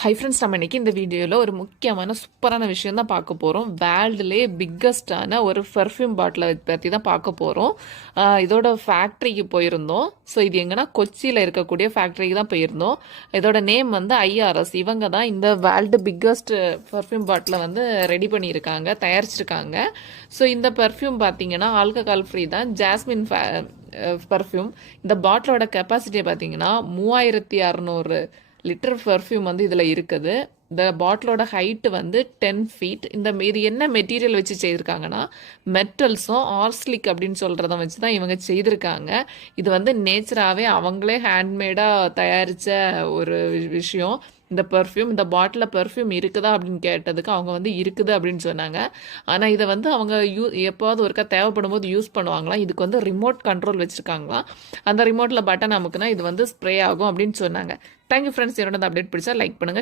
Hi friends, நம்ம இன்னைக்கு இந்த வீடியோவில் ஒரு முக்கியமான சூப்பரான விஷயம் தான் பார்க்க போகிறோம். வேர்ல்டுலே பிக்கஸ்டான ஒரு பர்ஃப்யூம் பாட்டிலை பற்றி தான் பார்க்க போகிறோம். இதோட ஃபேக்ட்ரிக்கு போயிருந்தோம். ஸோ இது எங்கன்னா கொச்சியில் இருக்கக்கூடிய ஃபேக்ட்ரிக்கு தான் போயிருந்தோம். இதோட நேம் வந்து ஐஆர்எஸ். இவங்க தான் இந்த வேர்ல்டு பிக்கஸ்ட் பர்ஃப்யூம் பாட்டிலை வந்து ரெடி பண்ணியிருக்காங்க, தயாரிச்சிருக்காங்க. ஸோ இந்த பர்ஃப்யூம் பார்த்தீங்கன்னா ஆல்கஹால் ஃப்ரீ தான், ஜாஸ்மின் பர்ஃப்யூம். இந்த பாட்டிலோட கெப்பாசிட்டியை பார்த்தீங்கன்னா 3600 லிட்டர் பர்ஃப்யூம் வந்து இதில் இருக்குது. இந்த பாட்டிலோட ஹைட்டு வந்து 10 ஃபீட். இது என்ன மெட்டீரியல் வச்சு செய்திருக்காங்கன்னா மெட்டல்ஸும் ஆர்ஸ்லிக் அப்படின்னு சொல்கிறத வச்சு தான் இவங்க செய்திருக்காங்க. இது வந்து நேச்சராகவே அவங்களே ஹேண்ட்மேடாக தயாரித்த ஒரு விஷயம். இந்த பர்ஃப்யூம், இந்த பாட்டிலில் பர்ஃப்யூம் இருக்குதா அப்படின்னு கேட்டதுக்கு அவங்க வந்து இருக்குது அப்படின்னு சொன்னாங்க. ஆனால் இதை வந்து அவங்க எப்போவாவது ஒருக்கா தேவைப்படும் போது யூஸ் பண்ணுவாங்களாம். இதுக்கு வந்து ரிமோட் கண்ட்ரோல் வச்சுருக்காங்களாம். அந்த ரிமோட்டில் பட்டன் அமுக்குனா இது வந்து ஸ்ப்ரே ஆகும் அப்படின்னு சொன்னாங்க. Thank you friends. என்னோட அப்டேட் பிடிச்சா லைக் பண்ணுங்கள்.